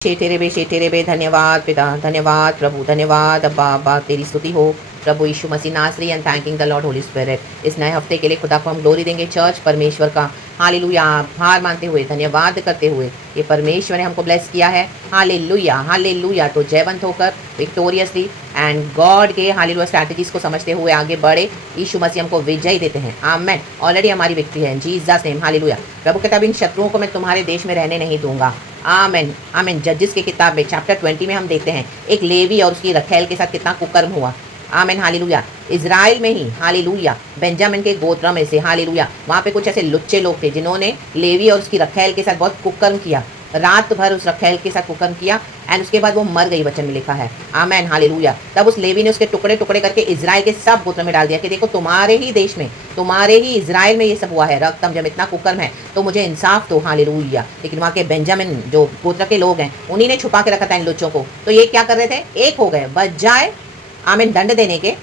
शेटे रे धन्यवाद पिता, धन्यवाद प्रभु, धन्यवाद अब्बा अब्बा, तेरी स्तुति हो प्रभु यीशु मसीह नासरी and thanking the Lord Holi spirit. इस नए हफ्ते के लिए खुदा को हम ग्लोरी देंगे चर्च परमेश्वर का हालेलुया, आभार मानते हुए, धन्यवाद करते हुए ये परमेश्वर ने हमको ब्लेस किया है। Hallelujah hallelujah. तो जयवंत होकर विक्टोरियसली एंड गॉड के हालेलुया स्ट्रैटेजीज को समझते हुए आगे बढ़े। यीशु मसीह हमको विजय देते हैं। आमेन। ऑलरेडी हमारी विक्ट्री है, जीसस नेम हालेलुया। प्रभु कहता है इन शत्रुओं को मैं तुम्हारे देश में रहने नहीं दूंगा। आमेन आमेन। जजेस की किताब में चैप्टर 20 में हम देखते हैं एक लेवी और उसकी रखैल के साथ कितना कुकर्म हुआ। Amen hallelujah. इजराइल में ही हालेलुया बेंजामिन के गोत्र में से हालेलुया वहाँ पे कुछ ऐसे लुच्चे लोग थे जिन्होंने लेवी और उसकी रखैल के साथ बहुत कुकर्म किया। रात भर उस रखैल के साथ कुकर्म किया एंड उसके बाद वो मर गई, वचन में लिखा है। Amen hallelujah. तब उस लेवी ने उसके टुकड़े टुकड़े करके इजराइल के सब गोत्र में डाल दिया कि देखो तुम्हारे ही देश में, तुम्हारे ही इजराइल में ये सब हुआ है। रक्तम जब इतना कुकर्म है तो मुझे इंसाफ दो हालेलुया। लेकिन वहाँ के बेंजामिन जो गोत्र के लोग हैं उन्हीं ने छुपा के रखा था इन लुच्चों को। तो ये क्या कर रहे थे, एक हो गए बजाय आमीन दंड देने के,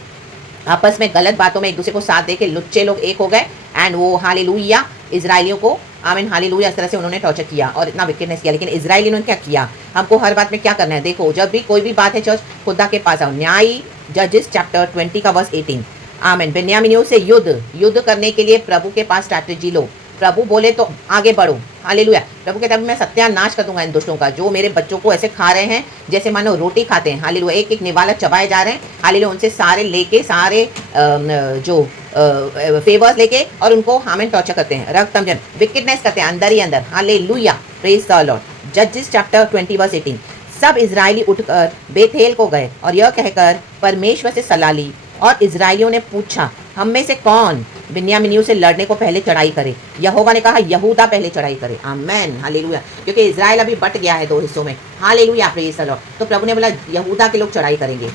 आपस में गलत बातों में एक दूसरे को साथ दे के लुच्चे लोग एक हो गए एंड वो हालेलुया इजराइलियों को आमीन हालेलुया इस तरह से उन्होंने टॉर्चर किया और इतना विकेटनेस किया। लेकिन इजराइलियों ने क्या किया, हमको हर बात में क्या करना है। देखो जब भी कोई भी बात है चर्च, खुदा के पास आओ। न्याय जजेस चैप्टर 20 का वर्स 18। आमीन। बेन्यामीनियों से युद्ध करने के लिए प्रभु के पास स्ट्रैटेजी लो। प्रभु बोले तो आगे बढ़ो हालेलुया। प्रभु कहता है मैं सत्यानाश कर दूंगा इन दुष्टों का जो मेरे बच्चों को ऐसे खा रहे हैं जैसे मानो रोटी खाते हैं। हालेलुया। एक एक निवाला चबाए जा रहे हैं हालेलुया। उनसे सारे लेके सारे जो फेवर्स लेके और उनको हामें टॉर्चर करते हैं, रक्तम विकेटनेस करते हैं अंदर ही अंदर। Hallelujah praise the Lord. जजेस चैप्टर 20 वर्स 18। सब इजरायली उठकर बेथेल को गए और यह कहकर परमेश्वर से सलाह ली। और इजरायलियों ने पूछा हम में से कौन बिन्यामीनियों से लड़ने को पहले चढ़ाई करे। यहोवा ने कहा यहूदा पहले चढ़ाई करे। Amen hallelujah. क्योंकि इजराइल अभी बट गया है दो हिस्सों में। Hallelujah praise the Lord. तो प्रभु ने बोला यहूदा के लोग चढ़ाई करेंगे।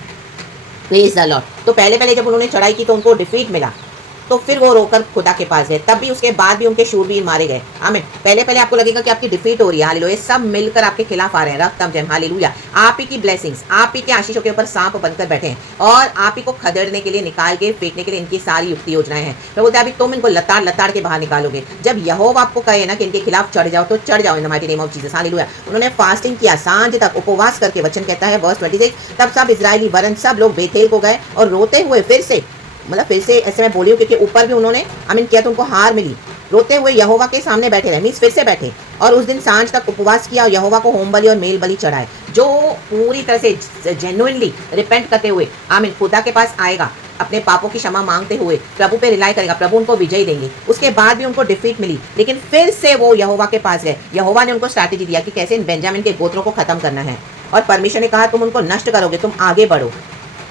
Praise the Lord. तो पहले जब उन्होंने चढ़ाई की तो उनको डिफीट मिला, तो फिर वो रोकर खुदा के पास गए। तब भी उसके बाद भी उनके शूरवीर मारे गए। आमीन। पहले आपको लगेगा कि आपकी डिफीट हो रही है हालेलुया, सब मिलकर आपके खिलाफ आ रहे हैं। रक्तम जय हालेलुया। आप ही की ब्लेसिंग्स, आप ही के आशीषों के ऊपर सांप बनकर बैठे हैं और आप ही को खदेड़ने के लिए, निकाल के फेंकने के लिए इनकी सारी युक्ति योजनाएं हैं। तो बोलते अभी तुम इनको लताड़ के बाहर निकालोगे। जब यहोवा आपको कहे ना कि इनके खिलाफ चढ़ जाओ तो चढ़ जाओ in the mighty name of Jesus hallelujah. उन्होंने फास्टिंग किया, सांझ तक उपवास करके, वचन कहता है वर्स 26। तब सब इजरायली वरन सब लोग बेथेल को गए और रोते हुए फिर से ऐसे मैं बोली हूँ क्योंकि ऊपर भी उन्होंने आमीन किया तो उनको हार मिली। रोते हुए यहोवा के सामने बैठे रहे, मीन्स फिर से बैठे और उस दिन सांझ तक उपवास किया और यहोवा को होम बलि और मेल बलि चढ़ाए। जो पूरी तरह से जेन्युइनली रिपेंट करते हुए आमीन खुदा के पास आएगा, अपने पापों की क्षमा मांगते हुए प्रभु पे रिलाई करेगा, प्रभु उनको विजय देंगे। उसके बाद भी उनको डिफीट मिली लेकिन फिर से वो यहोवा के पास गए। यहोवा ने उनको स्ट्रैटेजी दिया कि कैसे इन बेंजामिन के गोत्रों को खत्म करना है और परमेश्वर ने कहा तुम उनको नष्ट करोगे, तुम आगे बढ़ो।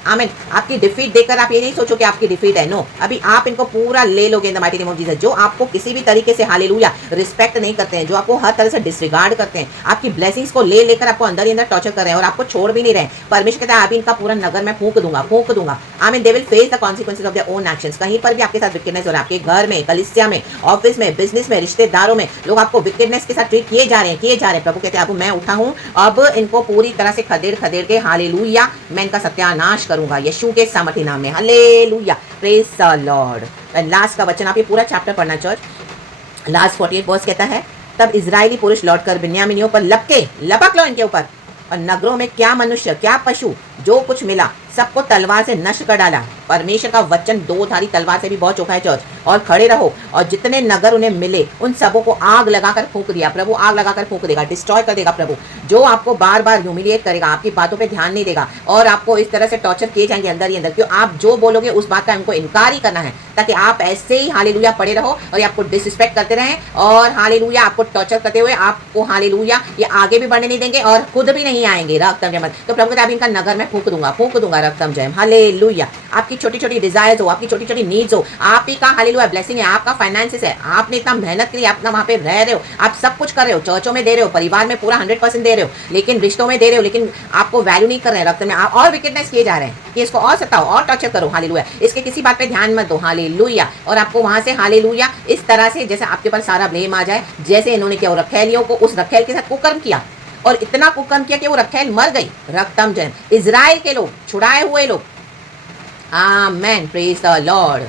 आमीन। आपकी डिफीट देखकर आप ये नहीं सोचो कि आपकी डिफीट है, नो, अभी आप इनको पूरा ले लोगे in the mighty name of Jesus. जो आपको किसी भी तरीके से हालेलुया रिस्पेक्ट नहीं करते हैं, जो आपको हर तरह से डिसरिगार्ड करते हैं, आपकी ब्लेसिंग्स को लेकर आपको अंदर ही अंदर टॉर्चर कर रहे हैं और आपको छोड़ भी नहीं रहे हैं, परमेश्वर कहता है अभी इनका पूरा नगर मैं फूंक दूंगा। आमीन। They will face the consequences of their own actions. कहीं पर भी आपके साथ विकेटनेस हो रहा है, आपके घर में, कलीसिया में, ऑफिस में, बिजनेस में, रिश्तेदारों में, लोग आपको विकेटनेस के साथ ट्रीट किए जा रहे हैं। प्रभु कहते हैं अब मैं उठा हूँ, अब इनको पूरी तरह से खदेड़ के हालेलुया मैं इनका सत्यानाश करूंगा यीशु के सामर्थी नाम में। Hallelujah praise the Lord. Last का वचन आप ये पूरा चैप्टर पढ़ना चर्च। लास्ट 48 वर्स कहता है तब इजरायली पुरुष लौटकर बिन्यामीनियों पर लपक लो इनके ऊपर, और नगरों में क्या मनुष्य क्या पशु जो कुछ मिला सबको तलवार से नष्ट कर डाला। परमेश्वर का वचन दो धारी तलवार से भी बहुत चौखा है चर्च। और खड़े रहो और जितने नगर उन्हें मिले उन सबों को आग लगाकर फूंक दिया। प्रभु आग लगाकर फूंक देगा, डिस्ट्रॉय कर देगा। प्रभु जो आपको बार बार ह्यूमिलिएट करेगा, आपकी बातों पे ध्यान नहीं देगा और आपको इस तरह से टॉर्चर किए जाएंगे अंदर ही अंदर, क्यों आप जो बोलोगे उस बात का उनको इनकार ही करना है ताकि आप ऐसे ही हालेलुया पड़े रहो और ये आपको डिसरिस्पेक्ट करते रहें और हालेलुया आपको टॉर्चर करते हुए आपको हालेलुया ये आगे भी बढ़ने नहीं देंगे और खुद भी नहीं आएंगे। रक्तम जय। तो प्रभु कहता है इनका नगर मैं फूंक दूंगा। रक्तम जय हालेलुया। आपकी छोटी छोटी डिजायर्स हो, आपकी छोटी छोटी नीड्स हो, आप ही का हालेलुया ब्लेसिंग है, आपका फाइनेंसेस है, आपने इतना मेहनत की, आप वहाँ पे रह रहे हो, आप सब कुछ कर रहे हो, चर्चों में दे रहे हो, परिवार में पूरा 100% दे रहे हो, लेकिन रिश्तों में दे रहे हो, लेकिन आपको वैल्यू नहीं कर रहे हैं। रक्त में आप और विकेटनेस किए जा रहे हैं कि इसको और सताओ और टॉर्चर करो हालेलुया, इसके किसी बात पे ध्यान मत दो हालेलुया। और आपको वहां से हालेलुया इस तरह से जैसे आपके ऊपर सारा ब्लेम आ जाए, जैसे इन्होंने किया रखैलियों को, उस रखैल के साथ कुकर्म किया और इतना कुकर्म किया कि वो रखैल मर गई। रक्तम जय। इजराइल के लोग, छुड़ाए हुए लोग, आमेन प्रेज द लॉर्ड।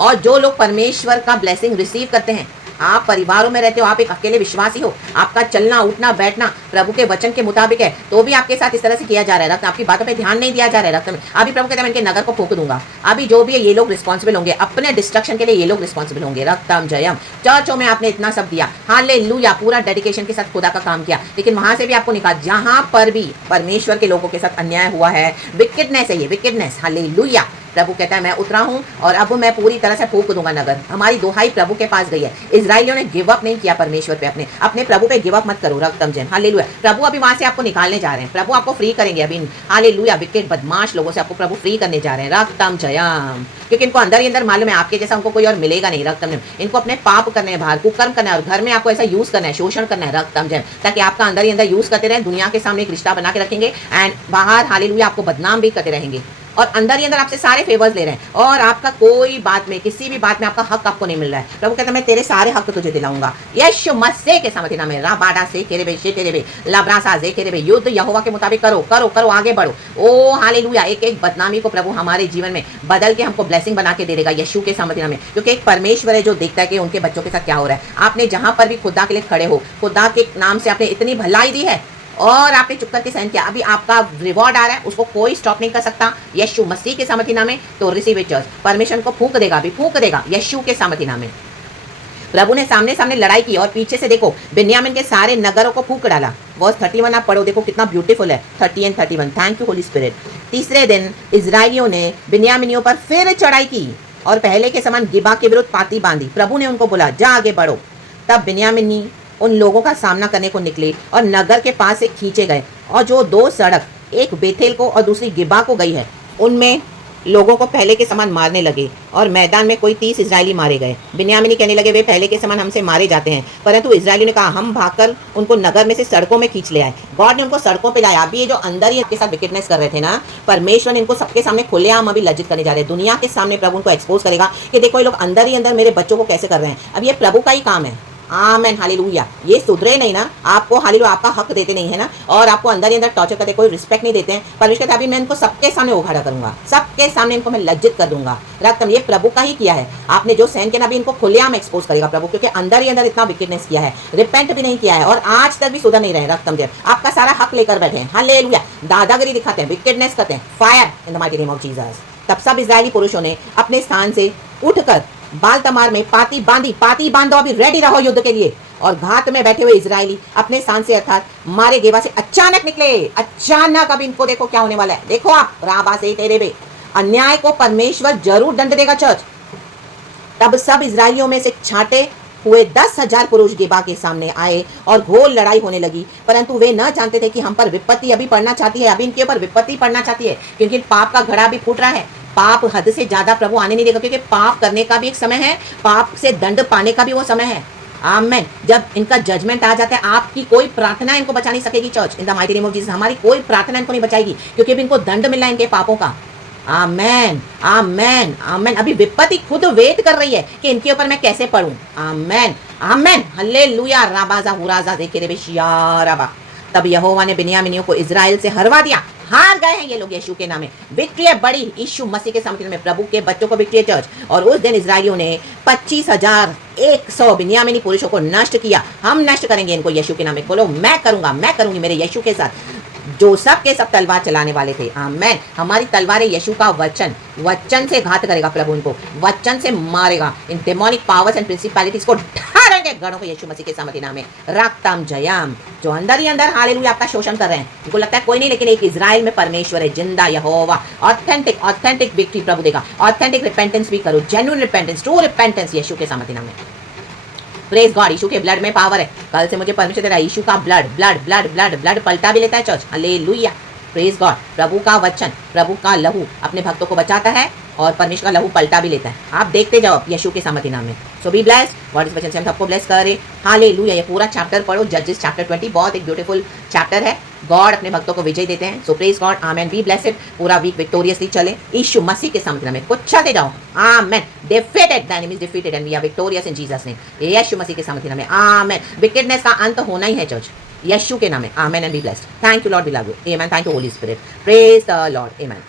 और जो लोग परमेश्वर का ब्लेसिंग रिसीव करते हैं, आप परिवारों में रहते हो, आप एक अकेले विश्वासी हो, आपका चलना उठना बैठना प्रभु के वचन के मुताबिक है, तो भी आपके साथ इस तरह से किया जा रहा है। रक्त आपकी बातों पे ध्यान नहीं दिया जा रहा है। रक्त में अभी प्रभु कहते हैं मैं इनके नगर को फूंक दूंगा। अभी जो भी है ये लोग रिस्पॉन्सिबल होंगे, अपने डिस्ट्रक्शन के लिए ये लोग रिस्पॉन्सिबल होंगे। रक्तम जयम। चर्चों में आपने इतना सब दिया, हालेलुया, पूरा डेडिकेशन के साथ खुदा का काम किया, लेकिन वहां से भी आपको निकाल, जहां पर भी परमेश्वर के लोगों के साथ अन्याय हुआ है, विकेडनेस है ये, विकेडनेस, हालेलुया। प्रभु कहता है मैं उतरा हूं और अब मैं पूरी तरह से फूंक दूंगा नगर। हमारी दुहाई प्रभु के पास गई है। इजराइलियों ने गिव अप नहीं किया परमेश्वर पे, अपने प्रभु पे गिव अप मत करो। रक्तम जयम, हालेलुया। प्रभु अभी वहां से आपको निकालने जा रहे हैं, प्रभु आपको फ्री करेंगे अभी, हालेलुया। विकेट बदमाश लोगों से आपको प्रभु फ्री करने जा रहे हैं। रक्तम जयम, क्योंकि इनको अंदर ही अंदर मालूम है आपके जैसा उनको कोई और मिलेगा नहीं। रक्तम जयम, इनको अपने पाप करने हैं, बाहर कुकर्म करना है और घर में आपको ऐसा यूज करना है, शोषण करना है। रक्तम जयम, ताकि आपका अंदर ही अंदर यूज करते रहे, दुनिया के सामने एक रिश्ता बना के रखेंगे एंड बाहर हालेलुया आपको बदनाम भी करते रहेंगे और अंदर ही अंदर आपसे सारे फेवर्स ले रहे हैं और आपका कोई बात में, किसी भी बात में आपका हक आपको नहीं मिल रहा है। प्रभु कहता है मैं तेरे सारे हक तुझे दिलाऊंगा। यीशु मसीह के सामर्थ्य नाम में राबाडा से केरेबे शे तेरेबे लब्रासा जे केरेबे, युद्ध यहोवा के मुताबिक करो करो करो, आगे बढ़ो। ओ हालेलुया। एक एक बदनामी को प्रभु हमारे जीवन में बदल के हमको ब्लेसिंग बना के दे देगा यीशु के सामर्थ्य नाम में, क्योंकि एक परमेश्वर है जो देखता है कि उनके बच्चों के साथ क्या हो रहा है। आपने जहां पर भी खुदा के लिए खड़े हो, खुदा के नाम से आपने इतनी भलाई दी है और आपने चुप करके सहन किया, अभी आपका रिवॉर्ड आ रहा है, उसको कोई स्टॉप नहीं कर सकता यीशु मसीह के सामर्थ्य नाम में। तो रिसीव इट चर्च, परमेश्वर को फूंक देगा, अभी फूंक देगा यीशु के सामर्थ्य नाम में। प्रभु ने सामने सामने लड़ाई की और पीछे से देखो बिन्यामीन के सारे नगरों को फूंक डाला। वर्स 31 आप पढ़ो, देखो कितना ब्यूटीफुल है 30 and 31। Thank you Holy spirit. तीसरे दिन इजराइलियों ने बिन्यामीनियों पर फिर चढ़ाई की और पहले के समान गिबा के विरुद्ध पाती बांधी। प्रभु ने उनको बोला जा आगे बढ़ो। तब बिन्यामीनी उन लोगों का सामना करने को निकले और नगर के पास से खींचे गए, और जो दो सड़क, एक बेथेल को और दूसरी गिबा को गई है, उनमें लोगों को पहले के समान मारने लगे और मैदान में कोई 30 इजरायली मारे गए। बिन्यामीनी कहने लगे वे पहले के समान हमसे मारे जाते हैं, परंतु इजरायली ने कहा हम भागकर उनको नगर में से सड़कों में खींच ले आए। गॉड ने उनको सड़कों पे लाया। अभी ये जो अंदर ही के साथ विकेटनेस कर रहे थे ना, परमेश्वर ने इनको सबके सामने खुलेआम अभी लज्जित करने जा रहे हैं। दुनिया के सामने प्रभु उनको एक्सपोज करेगा कि देखो ये लोग अंदर ही अंदर मेरे बच्चों को कैसे कर रहे हैं। अब ये प्रभु का ही काम है। आमेन, हालेलुया। ये सुधरे नहीं ना, आपको हालेलुया आपका हक देते नहीं है ना, और आपको अंदर ही अंदर टॉर्चर करते, कोई रिस्पेक्ट नहीं देते हैं। परमेश्वर कहता है अभी मैं इनको सबके सामने उघाड़ा करूंगा, सबके सामने इनको मैं लज्जित कर दूंगा। रक्तम, ये प्रभु का ही किया है। आपने जो सहन किया ना, अभी इनको खुलेआम एक्सपोज करेगा प्रभु, क्योंकि अंदर ही अंदर इतना विकेटनेस किया है, रिपेंट भी नहीं किया है और आज तक भी सुधर नहीं रहे। रक्तम जब आपका सारा हक लेकर बैठे हैं, हालेलुया, दादागिरी दिखाते हैं, विकेटनेस करते हैं। Fire in the mighty name of Jesus. तब सब इजरायली पुरुषों ने अपने स्थान से उठकर बाल तमार में पाती बांधी। पाती बांधो, अभी रेडी रहो युद्ध के लिए। और घात में बैठे हुए इजरायली अपने स्थान से अर्थात मारे गेबा से अचानक निकले। अचानक अब इनको देखो क्या होने वाला है। देखो आप राबा से तेरे बे, अन्याय को परमेश्वर जरूर दंड देगा चर्च। तब सब इजरायलियों में से छांटे हुए 10,000 पुरुष गेबा के सामने आए और घोर लड़ाई होने लगी, परंतु वे न जानते थे कि हम पर विपत्ति अभी पड़ना चाहती है। अभी इनके ऊपर विपत्ति पड़ना चाहती है, क्योंकि पाप का घड़ा भी फूट रहा है। पाप हद से ज्यादा प्रभु आने नहीं देगा, क्योंकि पाप करने का भी एक समय है, पाप से दंड पाने का भी वो समय है। आमेन। जब इनका जजमेंट आ जाता है, आपकी कोई प्रार्थना इनको बचा नहीं सकेगी church, in the mighty name of Jesus. हमारी कोई प्रार्थना इनको नहीं बचाएगी, क्योंकि अभी इनको दंड मिलना है इनके पापों का। आमेन, आमेन, आमेन। अभी विपत्ति खुद वेट कर रही है कि इनके ऊपर मैं कैसे पढ़ूं। आमेन, आमेन, हालेलुया। राबाजा हुराजा देखे रे बेशियाराबा। तब यहोवा ने बिन्यामीनियों को इजराइल से हरवा दिया। हार गए हैं ये लोग यीशु के नाम में। विक्ट्री है बड़ी, यीशु मसीह के सामने में प्रभु के बच्चों को विक्ट्री है चर्च। और उस दिन इजराइलियों ने 25,100 बिन्यामीनी पुरुषों को नष्ट किया। हम नष्ट करेंगे इनको यीशु के नाम में। बोलो मैं करूंगा, मैं करूंगी मेरे यीशु के साथ, जो सब के सब तलवार चलाने वाले थे। आमेन। हमारी तलवार यीशु का वचन, वचन से घात करेगा प्रभु, इनको वचन से मारेगा। इन डेमोनिक पावर्स एंड प्रिंसिपैलिटीज को ढालेंगे गणों को यीशु मसीह के सामर्थ्य नाम में। राक्तम जयाम। जो अंदर ही अंदर हालेलुया आपका शोषण कर रहे हैं, उनको लगता है कोई नहीं, लेकिन एक इजराइल में परमेश्वर है, जिंदा यहोवा। ऑथेंटिक ऑथेंटिक विक्ट्री प्रभु देगा। ऑथेंटिक रिपेंटेंस भी करो, जेन्युइन रिपेंटेंस, ट्रू रिपेंटेंस यीशु के सामर्थ्य नाम में। Praise God. यीशु के ब्लड में पावर है। कल से मुझे परमेश्वर दे रहा है, यीशु का blood blood blood blood blood पलटा भी लेता है चर्च। Hallelujah, praise God. प्रभु का वचन, प्रभु का लहू अपने भक्तों को बचाता है और परमेश्वर का लहू पलटा भी लेता है। आप देखते जाओ यीशु के सामर्थ्य नाम में। सो बी ब्लेस्ड, गॉड इस वचन से हम सबको ब्लेस करे। हालेलुया। ये पूरा चैप्टर पढ़ो, जजेस चैप्टर 20, बहुत एक ब्यूटीफुल चैप्टर है। गॉड अपने भक्तों को विजय देते हैं। So praise God, amen. Be blessed. पूरा वीक विक्टोरियसली चले यीशु मसीह के सामर्थ्य नाम में। कुछ चलते जाओ, amen. Defeated, the enemy is defeated and we are victorious in Jesus name. Yeshu Masih के सामर्थ्य नाम में, आमेन। विकेटनेस का अंत होना ही है चर्च, यीशु के नाम में। Amen and be blessed. Thank you Lord, we love you. Amen. Thank you Holy Spirit. Praise the Lord. Amen.